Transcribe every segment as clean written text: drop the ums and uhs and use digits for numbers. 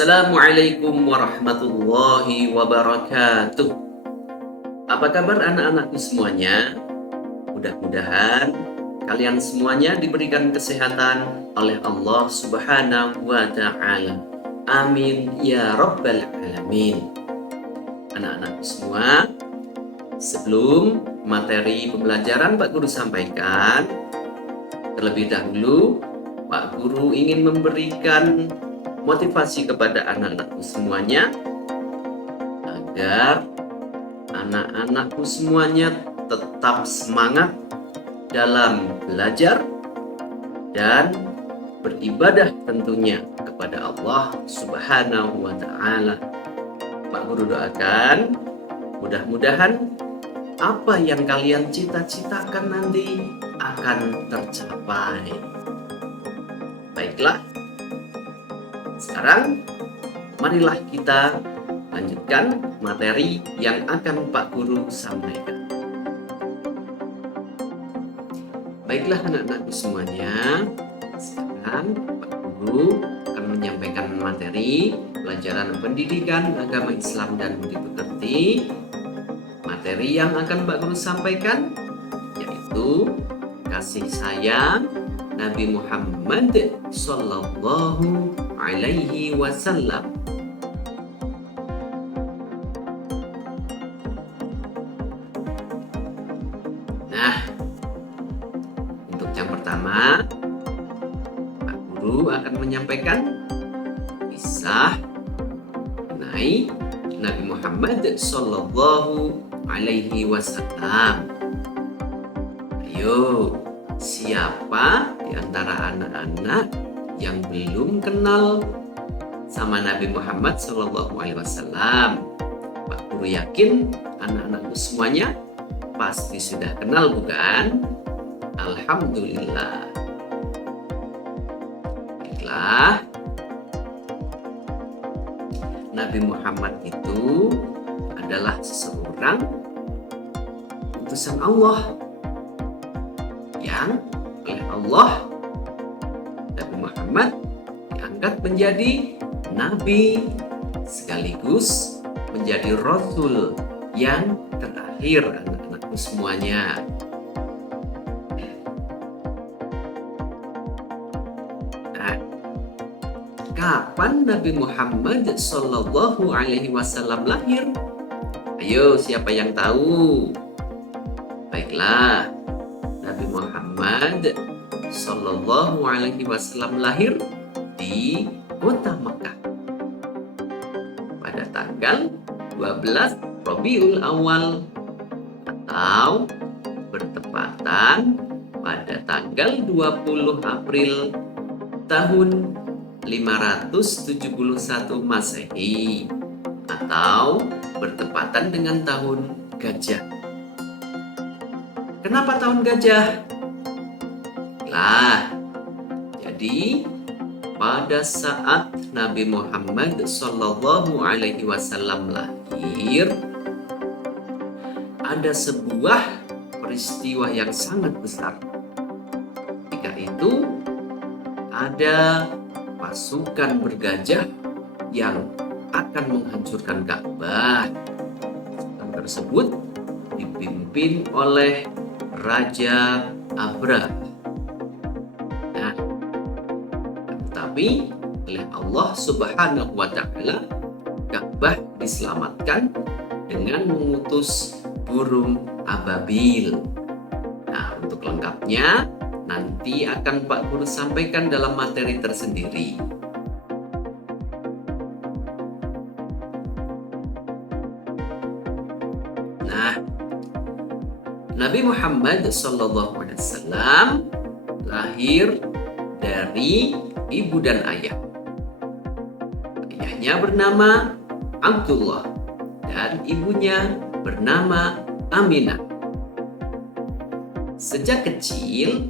Assalamualaikum warahmatullahi wabarakatuh. Apa kabar anak-anakku semuanya? Mudah-mudahan kalian semuanya diberikan kesehatan oleh Allah Subhanahu wa Ta'ala. Amin ya Rabbal Alamin. Anak-anakku semua, sebelum materi pembelajaran Pak Guru sampaikan, terlebih dahulu Pak Guru ingin memberikan motivasi kepada anak-anakku semuanya agar anak-anakku semuanya tetap semangat dalam belajar dan beribadah tentunya kepada Allah Subhanahu wa Ta'ala. Pak Guru doakan mudah-mudahan apa yang kalian cita-citakan nanti akan tercapai. Baiklah, sekarang marilah kita lanjutkan materi yang akan Pak Guru sampaikan. Baiklah anak-anakku semuanya, sekarang Pak Guru akan menyampaikan materi pelajaran pendidikan agama Islam dan budi pekerti. Materi yang akan Pak Guru sampaikan yaitu kasih sayang Nabi Muhammad Sallallahu Alaihi Wasallam. Nah, untuk yang pertama, Pak Guru akan menyampaikan kisah mengenai Nabi Muhammad Sallallahu Alaihi Wasallam. Ayo, siapa di antara anak-anak yang belum kenal sama Nabi Muhammad SAW? Pak Guru yakin anak-anakku semuanya pasti sudah kenal, bukan? Alhamdulillah. Baiklah, Nabi Muhammad itu adalah seseorang utusan Allah yang oleh Allah Nabi Muhammad diangkat menjadi nabi sekaligus menjadi rasul yang terakhir anak-anakku semuanya. Nah, kapan Nabi Muhammad Sallallahu Alaihi Wasallam lahir? Ayo, siapa yang tahu? Baiklah, Nabi Muhammad Sallallahu Alaihi Wasallam lahir di kota Mekah pada tanggal 12 Rabiul Awal atau bertepatan pada tanggal 20 April tahun 571 Masehi atau bertepatan dengan tahun Gajah. Kenapa tahun Gajah? Lah, jadi pada saat Nabi Muhammad Sallallahu Alaihi Wasallam lahir, ada sebuah peristiwa yang sangat besar. Ketika itu ada pasukan bergajah yang akan menghancurkan Ka'bah. Pasukan tersebut dipimpin oleh Raja Abraha. Nah, tetapi oleh Allah Subhanahu wa Ta'ala, Ka'bah diselamatkan dengan mengutus burung ababil. Nah, untuk lengkapnya nanti akan Pak Guru sampaikan dalam materi tersendiri. Nah, Nabi Muhammad SAW lahir dari ibu dan ayah. Ayahnya bernama Abdullah dan ibunya bernama Aminah. Sejak kecil,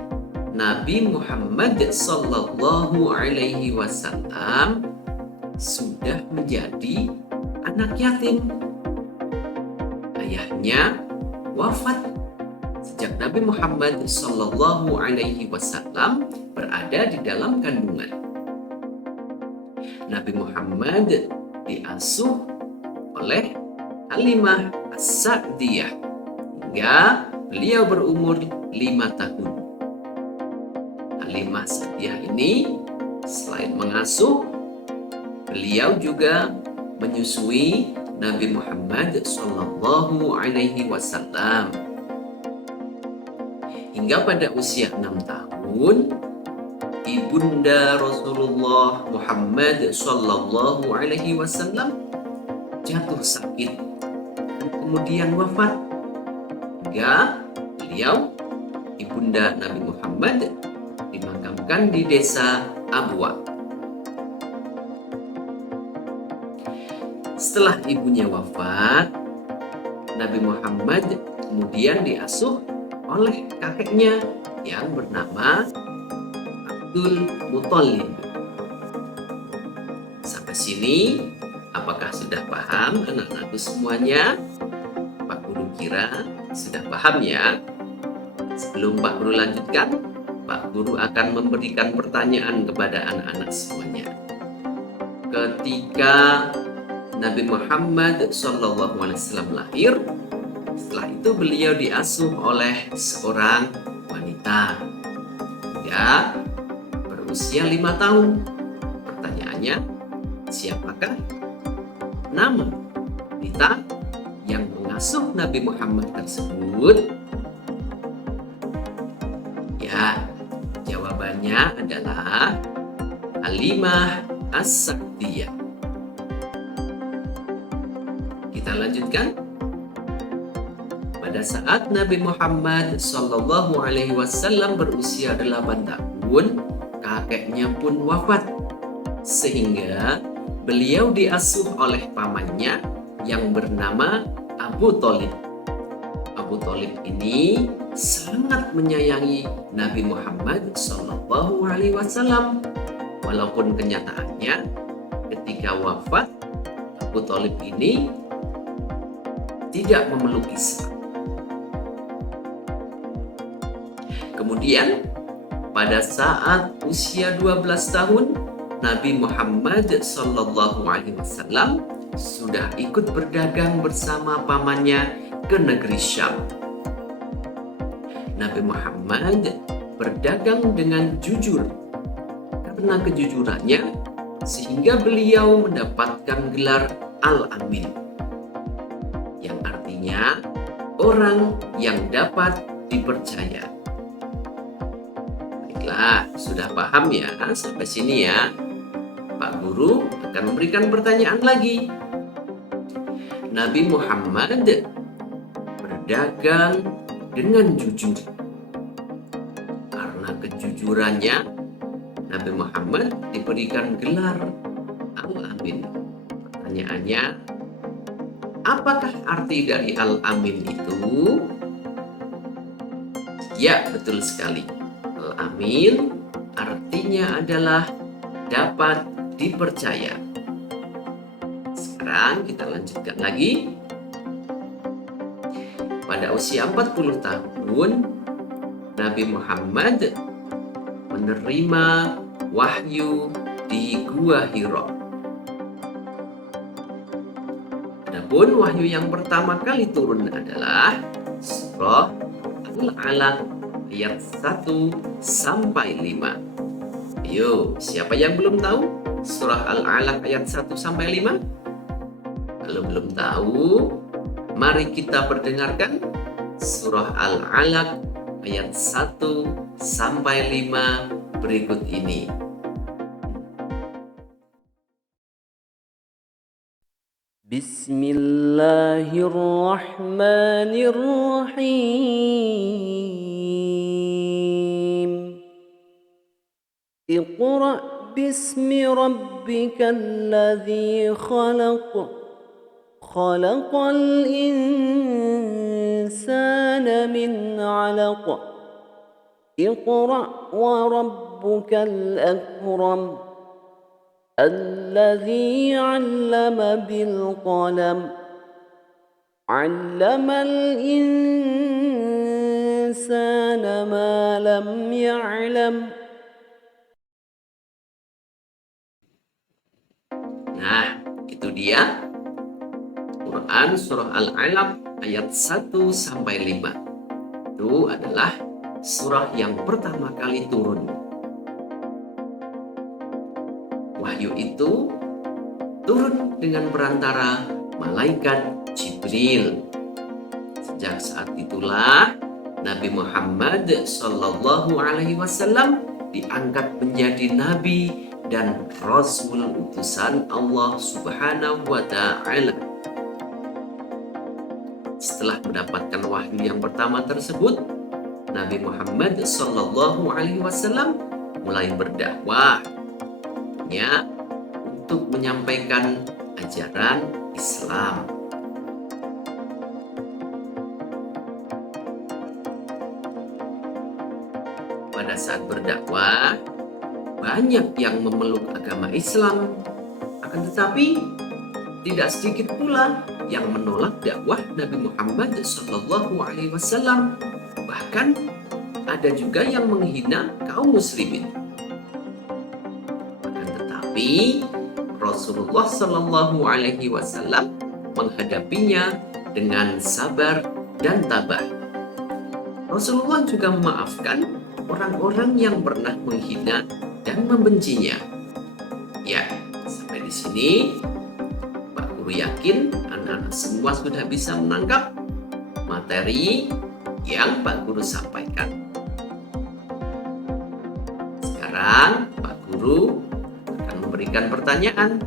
Nabi Muhammad SAW sudah menjadi anak yatim. Ayahnya wafat sejak Nabi Muhammad SAW berada di dalam kandungan. Nabi Muhammad diasuh oleh Halimah As-Sa'diyah hingga beliau berumur 5 tahun. Halimah As-Sa'diyah ini selain mengasuh, beliau juga menyusui Nabi Muhammad Sallallahu Alaihi Wasallam hingga pada usia 6 tahun ibunda Rasulullah Muhammad Sallallahu Alaihi Wasallam jatuh sakit dan kemudian wafat, hingga beliau, ibunda Nabi Muhammad, dimakamkan di desa Abwa. Setelah ibunya wafat, Nabi Muhammad kemudian diasuh oleh kakeknya yang bernama Abdul Muthalib. Sampai sini, apakah sudah paham anak-anakku semuanya? Pak Guru kira sudah paham ya? Sebelum Pak Guru lanjutkan, Pak Guru akan memberikan pertanyaan kepada anak-anak semuanya. Ketika Nabi Muhammad SAW lahir, setelah itu beliau diasuh oleh seorang wanita hingga berusia 5 tahun. Pertanyaannya, siapakah nama wanita yang mengasuh Nabi Muhammad tersebut? Ya, jawabannya adalah Halimah As-Sa'diyah. Kita lanjutkan. Pada saat Nabi Muhammad Sallallahu Alaihi Wasallam berusia 8 tahun, kakeknya pun wafat, sehingga beliau diasuh oleh pamannya yang bernama Abu Thalib. Abu Thalib ini sangat menyayangi Nabi Muhammad Sallallahu Alaihi Wasallam, walaupun kenyataannya ketika wafat Abu Thalib ini tidak memeluk Islam. Kemudian pada saat usia 12 tahun, Nabi Muhammad Sallallahu Alaihi Wasallam sudah ikut berdagang bersama pamannya ke negeri Syam. Nabi Muhammad berdagang dengan jujur. Karena kejujurannya, sehingga beliau mendapatkan gelar Al-Amin, yang artinya orang yang dapat dipercaya. Baiklah, sudah paham ya sampai sini ya? Pak Guru akan memberikan pertanyaan lagi. Nabi Muhammad berdagang dengan jujur. Karena kejujurannya, Nabi Muhammad diberikan gelar Al-Amin. Pertanyaannya, apakah arti dari Al-Amin itu? Ya, betul sekali. Al-Amin artinya adalah dapat dipercaya. Sekarang kita lanjutkan lagi. Pada usia 40 tahun, Nabi Muhammad menerima wahyu di Gua Hira. Adapun wahyu yang pertama kali turun adalah surah Al-Alaq ayat 1 sampai 5. Ayo, siapa yang belum tahu surah Al-Alaq ayat 1 sampai 5? Kalau belum tahu, mari kita perdengarkan surah Al-Alaq ayat 1 sampai 5 berikut ini. Bismillahirrahmanirrahim. Iqra' bismi rabbikal ladzi khalaq. Khalaqal insana min 'alaq. Iqra' wa rabbukal akram. الذي علم بالقلم علم الإنسان ما لم يعلم. ya. Quran surah Al-Alaq ayat 1 sampai 5. Itu adalah surah yang pertama kali turun. Wahyu itu turun dengan perantara malaikat Jibril. Sejak saat itulah Nabi Muhammad Sallallahu Alaihi Wasallam diangkat menjadi nabi dan rasul utusan Allah Subhanahu wa Ta'ala. Setelah mendapatkan wahyu yang pertama tersebut, Nabi Muhammad Sallallahu Alaihi Wasallam mulai berdakwah untuk menyampaikan ajaran Islam. Pada saat berdakwah, banyak yang memeluk agama Islam, akan tetapi tidak sedikit pula yang menolak dakwah Nabi Muhammad SAW. Bahkan ada juga yang menghina kaum muslimin. Akan tetapi Rasulullah SAW menghadapinya dengan sabar dan tabah. Rasulullah juga memaafkan orang-orang yang pernah menghina dan membencinya. Ya, sampai di sini Pak Guru yakin anak-anak semua sudah bisa menangkap materi yang Pak Guru sampaikan. Sekarang Pak Guru akan memberikan pertanyaan.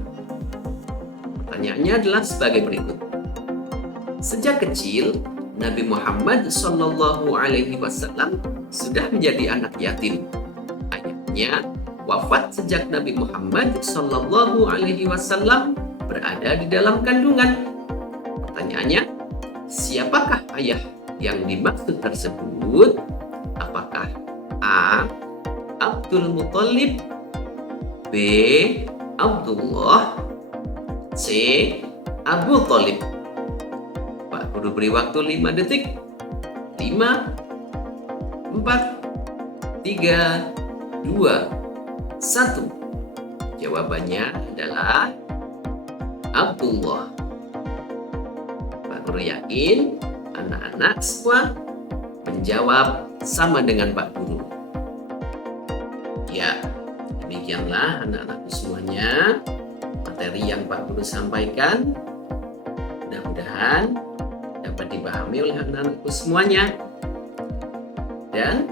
Pertanyaannya adalah sebagai berikut. Sejak kecil, Nabi Muhammad SAW sudah menjadi anak yatim. Ayahnya wafat sejak Nabi Muhammad SAW berada di dalam kandungan. Pertanyaannya, siapakah ayah yang dimaksud tersebut? Apakah A. Abdul Muthalib, B. Abdullah, C. Abu Thalib? Pak Guru beri waktu 5 detik. 5, 4, 3, 2, 1. Jawabannya adalah Abdullah. Pak Guru yakin anak-anak semua menjawab sama dengan Pak Guru. Ya, demikianlah anak-anakku semuanya materi yang Pak Guru sampaikan. Mudah-mudahan dapat dipahami oleh anak-anakku semuanya. Dan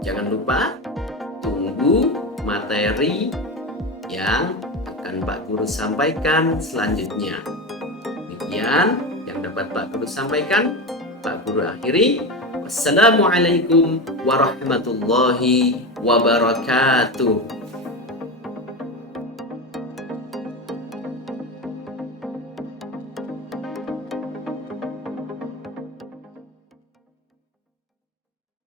jangan lupa tunggu materi yang akan Pak Guru sampaikan selanjutnya. Demikian yang dapat Pak Guru sampaikan. Pak Guru akhiri. Wassalamualaikum warahmatullahi wabarakatuh.